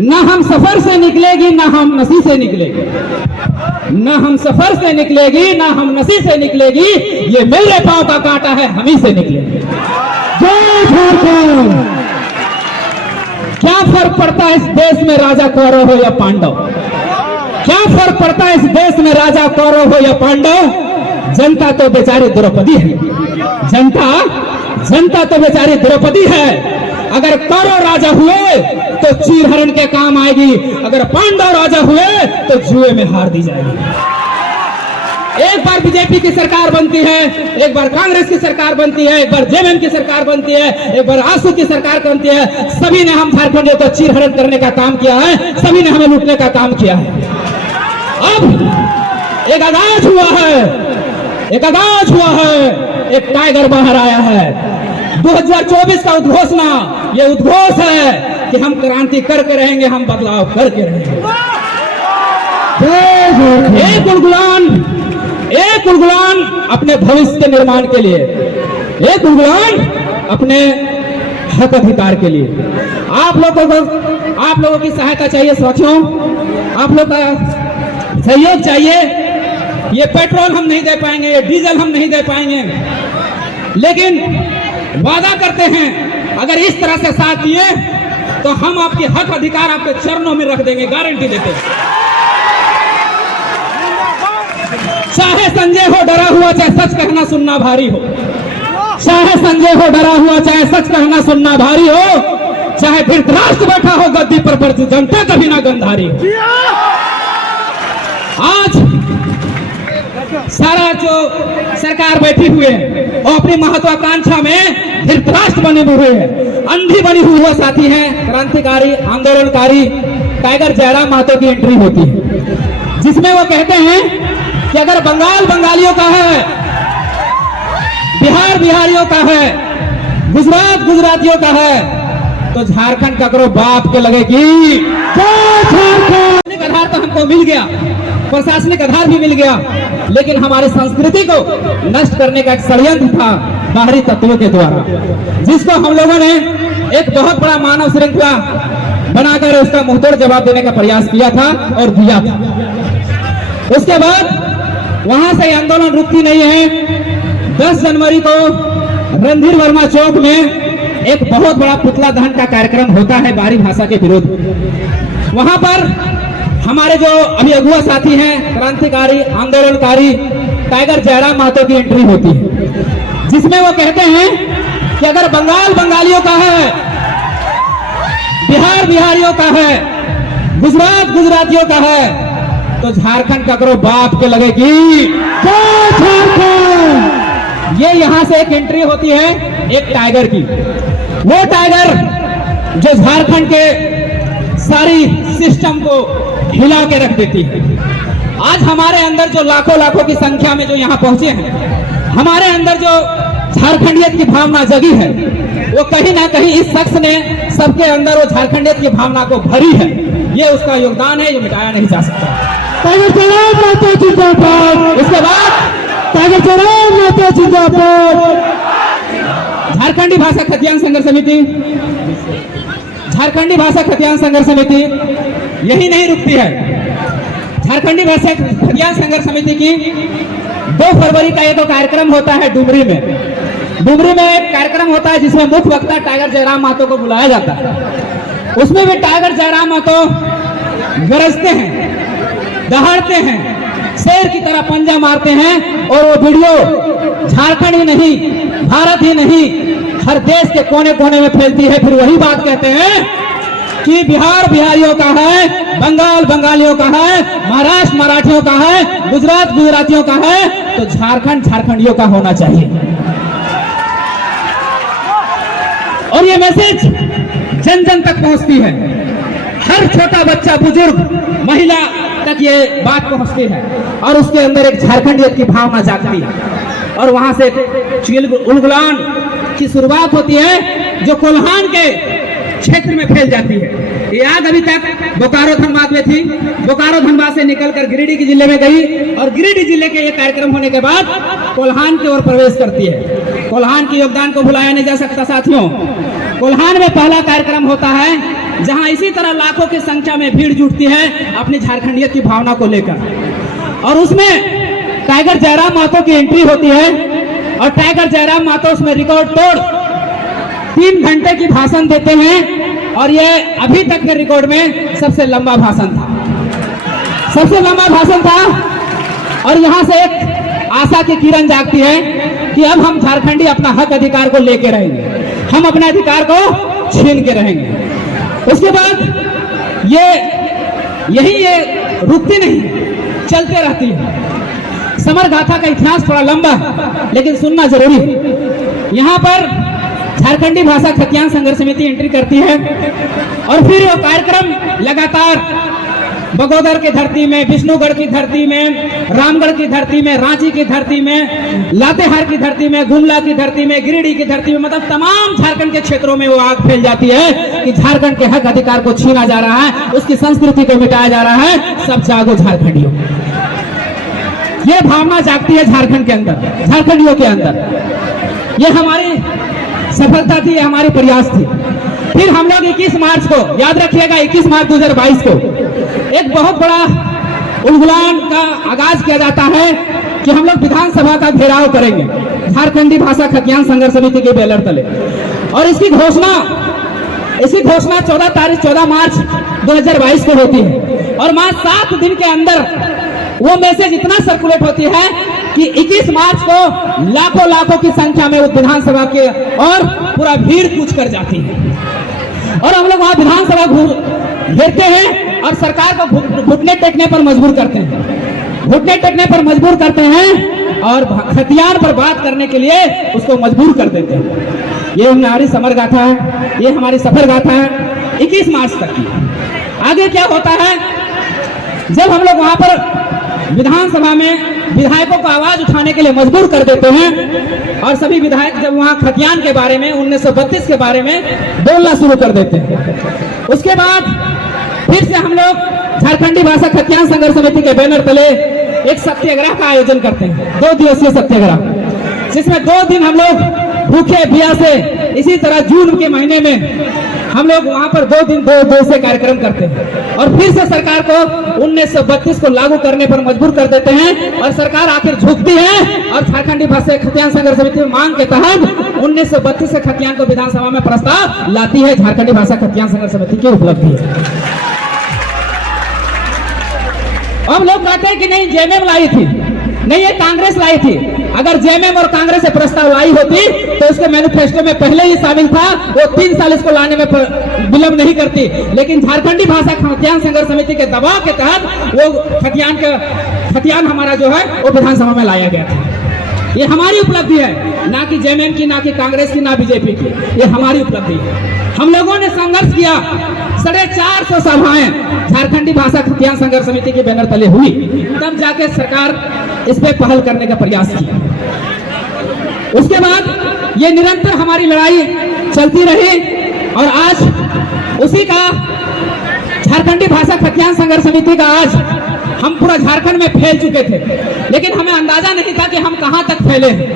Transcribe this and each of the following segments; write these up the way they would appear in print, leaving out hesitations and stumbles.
ना हम सफर से निकलेगी ना हम नसी से निकलेगी, ना हम सफर से निकलेगी ना हम नसी से निकलेगी, ये मेरे पांव का कांटा है हम ही से निकलेगी। जय झारखंड। क्या फर्क पड़ता है इस देश में राजा कौरव हो या पांडव? क्या फर्क पड़ता है इस देश में राजा कौरव हो या पांडव? जनता तो बेचारी द्रौपदी है, जनता तो बेचारी द्रौपदी है। अगर कौरव राजा हुए तो चीरहरण के काम आएगी, अगर पांडव राजा हुए तो जुए में हार दी जाएगी। एक बार बीजेपी की सरकार बनती है, एक बार कांग्रेस की सरकार बनती है, एक बार जेएमएम की सरकार बनती है, एक बार आसू की सरकार बनती है, सभी ने हम झारखंडियों को चीरहरण करने का काम किया है, सभी ने हमें लूटने का काम किया है। अब एक आगाज हुआ है, एक टाइगर बाहर आया है। 2024 का उद्घोषणा, ये उद्घोष है कि हम क्रांति करके रहेंगे, हम बदलाव करके रहेंगे। एक उलगुलान अपने भविष्य के निर्माण के लिए, एक उलगुलान अपने हक अधिकार के लिए। आप लोगों की सहायता चाहिए साथियों, आप लोग का सहयोग चाहिए। ये पेट्रोल हम नहीं दे पाएंगे, ये डीजल हम नहीं दे पाएंगे, लेकिन वादा करते हैं अगर इस तरह से साथ दिए तो हम आपके हक अधिकार आपके चरणों में रख देंगे, गारंटी देते हैं। चाहे संजय हो डरा हुआ, चाहे सच कहना सुनना भारी हो, चाहे संजय हो डरा हुआ, चाहे सच कहना सुनना भारी हो, चाहे धृतराष्ट्र बैठा हो गद्दी पर जनता कभी ना गंधारी हो। आज सारा जो सरकार बैठी हुई है और अपनी महत्वाकांक्षा में धृतराष्ट्र बने हुए हैं, अंधी बनी हुई वो साथी हैं, क्रांतिकारी आंदोलनकारी टाइगर जयराम महतो की एंट्री होती है, जिसमें वो कहते हैं कि अगर बंगाल बंगालियों का है, बिहार बिहारियों का है, गुजरात गुजरातियों का है, तो झारखंड का करो बाप के लगेगी। प्रशासनिक आधार तो हमको मिल गया, प्रशासनिक आधार भी मिल गया, लेकिन हमारी संस्कृति को नष्ट करने का एक षड्यंत्र था बाहरी तत्वों के द्वारा, जिसको हम लोगों ने एक बहुत बड़ा मानव श्रृंखला बनाकर उसका मुंहतोड़ जवाब देने का प्रयास किया था और दिया था। उसके बाद वहां से आंदोलन रुकती नहीं है। 10 जनवरी को रणधीर वर्मा चौक में एक बहुत बड़ा पुतला दहन का कार्यक्रम होता है बाहरी भाषा के विरोध। वहां पर हमारे जो अभी अगुआ साथी हैं, क्रांतिकारी आंदोलनकारी टाइगर जयराम महतो की एंट्री होती है, जिसमें वो कहते हैं कि अगर बंगाल बंगालियों का है, बिहार बिहारियों का है, गुजरात गुजरातियों का है, तो झारखंड का करो बाप के लगेगी। ये यहां से एक एंट्री होती है एक टाइगर की, वो टाइगर जो झारखंड के सारी सिस्टम को हिला के रख देती है। आज हमारे अंदर जो लाखों की संख्या में जो यहाँ पहुंचे हैं, हमारे अंदर जो झारखंडियत की भावना जगी है, वो कहीं ना कहीं इस शख्स ने सबके अंदर वो झारखंडियत की भावना को भरी है। ये उसका योगदान है, ये मिटाया नहीं जा सकता। इसके बाद झारखंडी भाषा खतियान संघर्ष समिति, झारखंडी भाषा खतियान संघर्ष समिति यही नहीं रुकती है। झारखंडी भाषा खतियान संघर्ष समिति की 2 फरवरी का ये तो कार्यक्रम होता है डुमरी में। डुमरी में एक कार्यक्रम होता है जिसमें मुख्य वक्ता टाइगर जयराम महतो को बुलाया जाता है। उसमें भी टाइगर जयराम महतो गरजते हैं, दहाड़ते हैं, शेर की तरह पंजा मारते हैं, और वो वीडियो झारखंड ही नहीं, भारत ही नहीं, हर देश के कोने कोने में फैलती है। फिर वही बात कहते हैं कि बिहार बिहारियों का है, बंगाल बंगालियों का है, महाराष्ट्र मराठियों का है, गुजरात गुजरातियों का है, तो झारखंड झारखंडियों का होना चाहिए। और ये मैसेज जन जन तक पहुंचती है, हर छोटा बच्चा बुजुर्ग महिला तक ये बात पहुंचती है, और उसके अंदर एक झारखंडियत की भावना जागती है, और वहां से उलगुलान की शुरुआत होती है जो कोल्हान के क्षेत्र में फैल जाती है। ये आग अभी तक बोकारो धनबाद में थी, बोकारो धनबाद से निकलकर गिरिडीह के जिले में गई, और गिरिडीह जिले के ये कार्यक्रम होने के बाद कोल्हान की ओर प्रवेश करती है। कोल्हान के योगदान को भुलाया नहीं जा सकता साथियों। कोल्हान में पहला कार्यक्रम होता है जहां इसी तरह लाखों की संख्या में भीड़ जुटती है अपनी झारखंडियत की भावना को लेकर, और उसमें टाइगर जयराम महतो की एंट्री होती है और टाइगर जयराम महतो उसमें रिकॉर्ड तोड़ 3 घंटे की भाषण देते हैं और ये अभी तक के रिकॉर्ड में सबसे लंबा भाषण था, सबसे लंबा भाषण था। और यहां से एक आशा की किरण जागती है कि अब हम झारखंडी अपना हक अधिकार को लेके रहेंगे, हम अपने अधिकार को छीन के रहेंगे। उसके बाद ये रुकती नहीं, चलते रहती है। समर गाथा का इतिहास थोड़ा लंबा है लेकिन सुनना जरूरी है। यहाँ पर झारखंडी भाषा खतियान संघर्ष समिति एंट्री करती है और फिर वो कार्यक्रम लगातार बगोदर की धरती में, विष्णुगढ़ की धरती में, रामगढ़ की धरती में, रांची की धरती में, लातेहार की धरती में, गुमला की धरती में, गिरिडीह की धरती में, मतलब तमाम झारखंड के क्षेत्रों में वो आग फैल जाती है कि झारखंड के हक अधिकार को छीना जा रहा है, उसकी संस्कृति को मिटाया जा रहा है। सब जागो झारखंडियों, ये भावना जागती है झारखंड के अंदर, झारखंडियों के अंदर। ये हमारी सफलता थी, ये हमारी प्रयास थी। फिर हम लोग 21 मार्च को, याद रखिएगा 21 मार्च 2022 को एक बहुत बड़ा उलगुलान का आगाज किया जाता है कि हम लोग विधानसभा का घेराव करेंगे झारखंडी भाषा खतियान संघर्ष समिति के बैनर तले। और इसकी घोषणा 14 मार्च 2022 को होती है और मात्र 7 दिन के अंदर वो मैसेज इतना सर्कुलेट होती है कि 21 मार्च को लाखों की संख्या में उस विधानसभा के और पूरा भीड़ कूच कर जाती है और हम लोग वहां विधानसभा घेरते हैं और सरकार को घुटने टेकने पर मजबूर करते हैं, घुटने टेकने पर मजबूर करते हैं और खतियान पर बात करने के लिए उसको मजबूर कर देते हैं। ये हमारी समर गाथा है, ये हमारी सफर गाथा है 21 मार्च तक की। आगे क्या होता है, जब हम लोग वहां पर विधानसभा में विधायकों को आवाज उठाने के लिए मजबूर कर देते हैं और सभी विधायक जब वहां खतियान के बारे में 1932 के बारे में बोलना शुरू कर देते हैं, उसके बाद फिर से हम लोग झारखंडी भाषा खतियान संघर्ष समिति के बैनर तले एक सत्याग्रह का आयोजन करते हैं, 2 दिवसीय सत्याग्रह, जिसमें 2 दिन हम लोग भूखे प्यासे इसी तरह जून के महीने में हम लोग वहां पर 2 दिन 2 दिवसीय कार्यक्रम करते हैं और फिर से सरकार को 1932 को लागू करने पर मजबूर कर देते हैं और सरकार आखिर झुकती है और झारखंडी भाषा खतियान संघर्ष समिति की मांग के तहत 1932 से खतियान को विधानसभा में प्रस्ताव लाती है। झारखंडी भाषा खतियान संघर्ष समिति की उपलब्धि है। अब लोग कहते हैं कि नहीं जेएमएम लाई थी, नहीं ये कांग्रेस लाई थी। अगर जेएमएम और कांग्रेस से प्रस्ताव लाई होती तो उसके मैनिफेस्टो में पहले ही शामिल था, वो 3 साल इसको लाने में विलंब नहीं करती, लेकिन झारखंडी भाषा खतियान संघर्ष समिति के दबाव के तहत वो खतियान हमारा जो है वो विधानसभा में लाया गया था। ये हमारी उपलब्धि है, ना कि जेएमएम की, ना कि कांग्रेस की, ना बीजेपी की, ये हमारी उपलब्धि है। हम लोगों ने संघर्ष किया, 450 सभाएं झारखंडी भाषा खतियान संघर्ष समिति के बैनर तले हुई, तब जाके सरकार इस पे पहल करने का प्रयास किया। उसके बाद ये निरंतर हमारी लड़ाई चलती रही और आज उसी का झारखंडी भाषा खतियान संघर्ष समिति का आज हम पूरा झारखंड में फैल चुके थे, लेकिन हमें अंदाजा नहीं था कि हम कहां तक फैले हैं,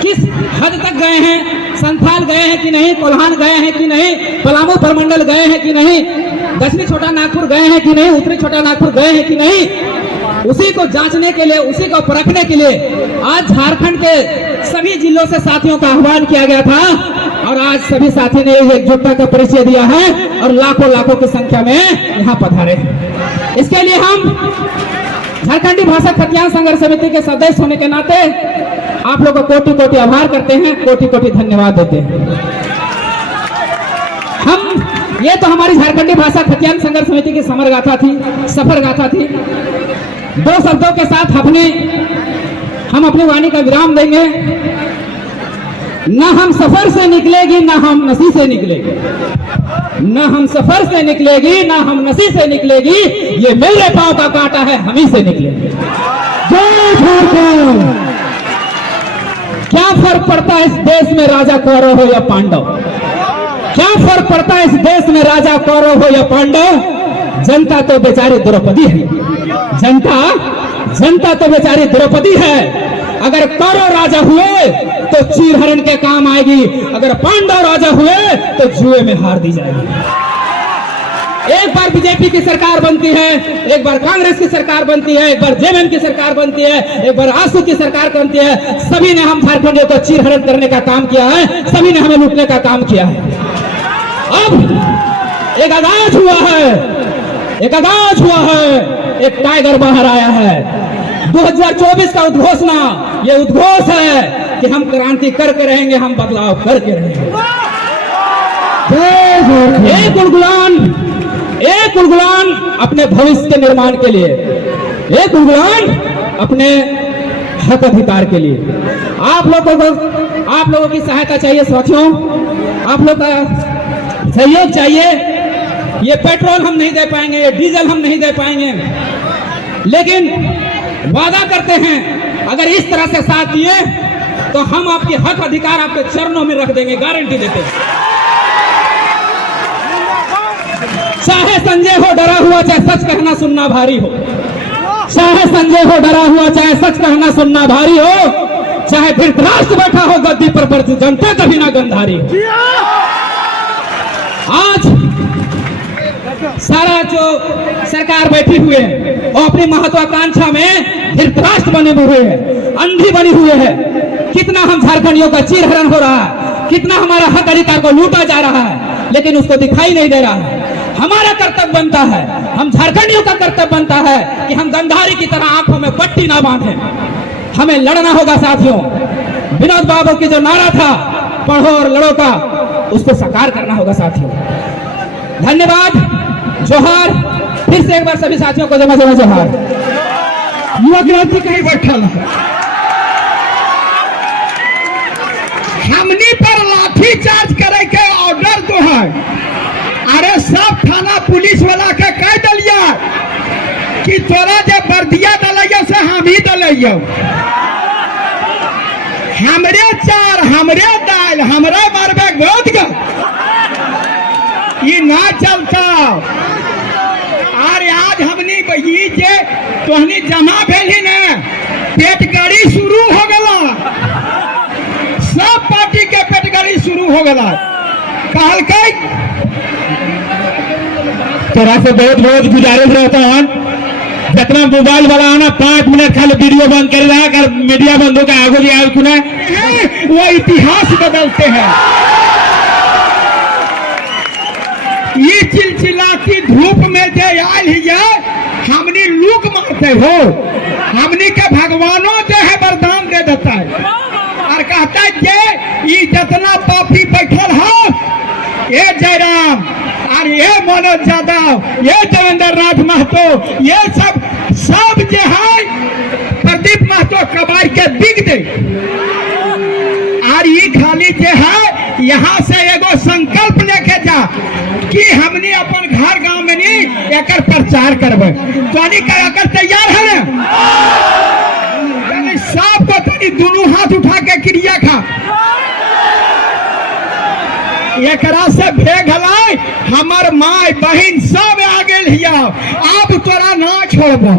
किस हद तक गए हैं। संथाल गए हैं कि नहीं, कोल्हान गए हैं कि नहीं, पलामू प्रमंडल गए हैं कि नहीं, दक्षिणी छोटा नागपुर गए हैं कि नहीं, उत्तरी छोटा नागपुर गए हैं कि नहीं, उसी को जांचने के लिए, उसी को परखने के लिए आज झारखंड के सभी जिलों से साथियों का आह्वान किया गया था और आज सभी साथी ने एकजुटता का परिचय दिया है और लाखों की संख्या में यहाँ पधारे। इसके लिए हम झारखंडी भाषा खतियान संघर्ष समिति के सदस्य होने के नाते आप लोगों को कोटि आभार करते हैं, कोटि धन्यवाद देते हैं। ये तो हमारी झारखंडी भाषा खतियान संघर्ष समिति की समर गाथा थी, सफर गाथा थी। 2 शब्दों के साथ हम अपनी वाणी का विराम देंगे। न हम सफर से निकलेगी, न हम नसी से निकलेगी, न हम सफर से निकलेगी, न हम नसी से निकलेगी, ये मेरे पांव का कांटा है, हम ही से निकलेंगे। जय झारखंड। क्या फर्क पड़ता है इस देश में राजा कौरव हो या पांडव, क्या फर्क पड़ता है इस देश में राजा कौरव हो या पांडव, जनता तो बेचारी द्रौपदी है, जनता तो बेचारी द्रौपदी है। अगर कौरव राजा हुए तो चीरहरण के काम आएगी, अगर पांडव राजा हुए तो जुए में हार दी जाएगी। एक बार बीजेपी की सरकार बनती है, एक बार कांग्रेस की सरकार बनती है, एक बार जेएमएम की सरकार बनती है, एक बार आसू की सरकार बनती है, सभी ने हम झारखंडियों को चीरहरण करने का काम किया है, सभी ने हमें लूटने का काम किया है। अब एक आगाज हुआ है, एक आगाज हुआ है, एक टाइगर बाहर आया है। 2024 का उद्घोषणा, ये उद्घोष है कि हम क्रांति करके रहेंगे, हम बदलाव करके रहेंगे। एक गुलगुलान अपने भविष्य के निर्माण के लिए, एक गुलगुलान अपने हक अधिकार के लिए। आप लोगों की सहायता चाहिए साथियों, आप लोग का सहयोग चाहिए। ये पेट्रोल हम नहीं दे पाएंगे, ये डीजल हम नहीं दे पाएंगे, लेकिन वादा करते हैं अगर इस तरह से साथ दिए तो हम आपके हक अधिकार आपके चरणों में रख देंगे, गारंटी देते हैं। चाहे संजय हो डरा हुआ, चाहे सच कहना सुनना भारी हो, चाहे संजय हो डरा हुआ, चाहे सच कहना सुनना भारी हो, चाहे धृतराष्ट्र बैठा हो गद्दी पर जनता कभी ना गंधारी हो। आज सारा जो सरकार बैठी हुई है वो अपनी महत्वाकांक्षा में धृतराष्ट्र बने हुए हैं, अंधी बनी हुई है। कितना हम झारखंडियों का चीरहरण हो रहा है, कितना हमारा हक अधिकार को लूटा जा रहा है, लेकिन उसको दिखाई नहीं दे रहा है। हमारा कर्तव्य बनता है, हम झारखंडियों का कर्तव्य बनता है कि हम गंधारी की तरह आंखों में पट्टी ना बांधें। हमें लड़ना होगा साथियों। विनोद बाबू की जो नारा था पढ़ो और लड़ो का, उसको साकार करना होगा साथियों। धन्यवाद, जोहार। फिर से एक बार सभी साथियों को जमा जोहार। युवा क्रांति कहीं बैठल है, हमनी पर लाठी चार्ज करे के ऑर्डर तो है। अरे सब थाना पुलिस वाला के कह दिलिया कि तोरा जो वर्दिया दलियो से हम ही दलियो, हमरे चार, हमरे दाल, हमरे मारबे गोद गो, ये ना चलता। अरे आज हमनी ये जे तोहनी जमा भेली ने, पेटगाड़ी शुरू हो गला, सब पार्टी के पेटगाड़ी शुरू हो गला। कहल तोरा से बहुत बहुत गुजारिश रहता है, जितना मोबाइल वाला आना 5 मिनट खाली वीडियो बंद कर रहा कर, मीडिया बंद होकर आगे भी आए सुना, वो इतिहास बदलते हैं। ये चिलचिलाती धूप में जे आयल है, हमने लूक मारते हो, हमने के भगवानों जो है वरदान दे देता है और कहता है कि ये जितना पापी बैठल है, ये जयराम और ये मनोज यादव, ये देवेंद्र नाथ महतो, ये सब जो है प्रदीप महतो कबाई के बिक दे। और ये खाली जो है यहाँ से एगो संकल्प लेके जा कि हमने अपन घर गांव में नहीं एक प्रचार करबे, तो कर तैयार है ना? सबको तनी दोनों हाथ उठा के क्रिया खा, एकरा से भेग हलाई, हमर माय बहन सब आ गेल हिया, अब तोरा ना छोड़बो,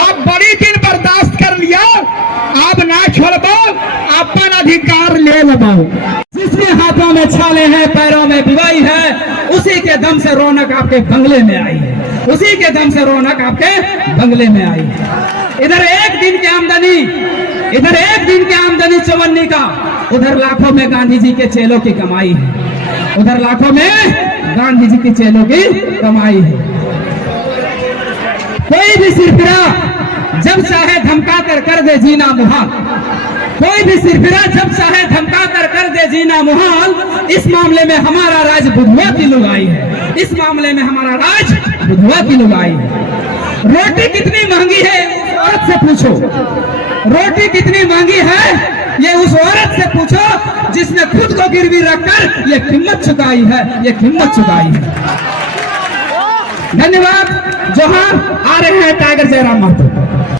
अब बड़ी दिन बर्दाश्त कर लिया, अब ना छोड़बो, अपन अधिकार ले लेबो। जिसके हाथों में छाले हैं, पैरों में बिवाई है, उसी के दम से रौनक आपके बंगले में आई है, उसी के दम से रौनक आपके बंगले में आई है। इधर एक दिन की आमदनी चवन्नी का, उधर लाखों में गांधी जी के चेलों की कमाई है, उधर लाखों में गांधी जी के चेलों की कमाई है। कोई भी सिरफिरा जब चाहे धमका कर दे जीना मुहाल, कोई भी सिरफिरा जब चाहे धमका कर दे जीना मुहाल। इस मामले में हमारा राज बुधवा की लुगाई है, इस मामले में हमारा राज बुधवा की लुगाई है। रोटी कितनी महंगी है औरत से पूछो, रोटी कितनी महंगी है ये उस औरत से पूछो जिसने खुद को गिरवी रखकर ये कीमत चुकाई है, ये कीमत चुकाई है। धन्यवाद, जोहार। आ रहे हैं टाइगर जयराम महतो।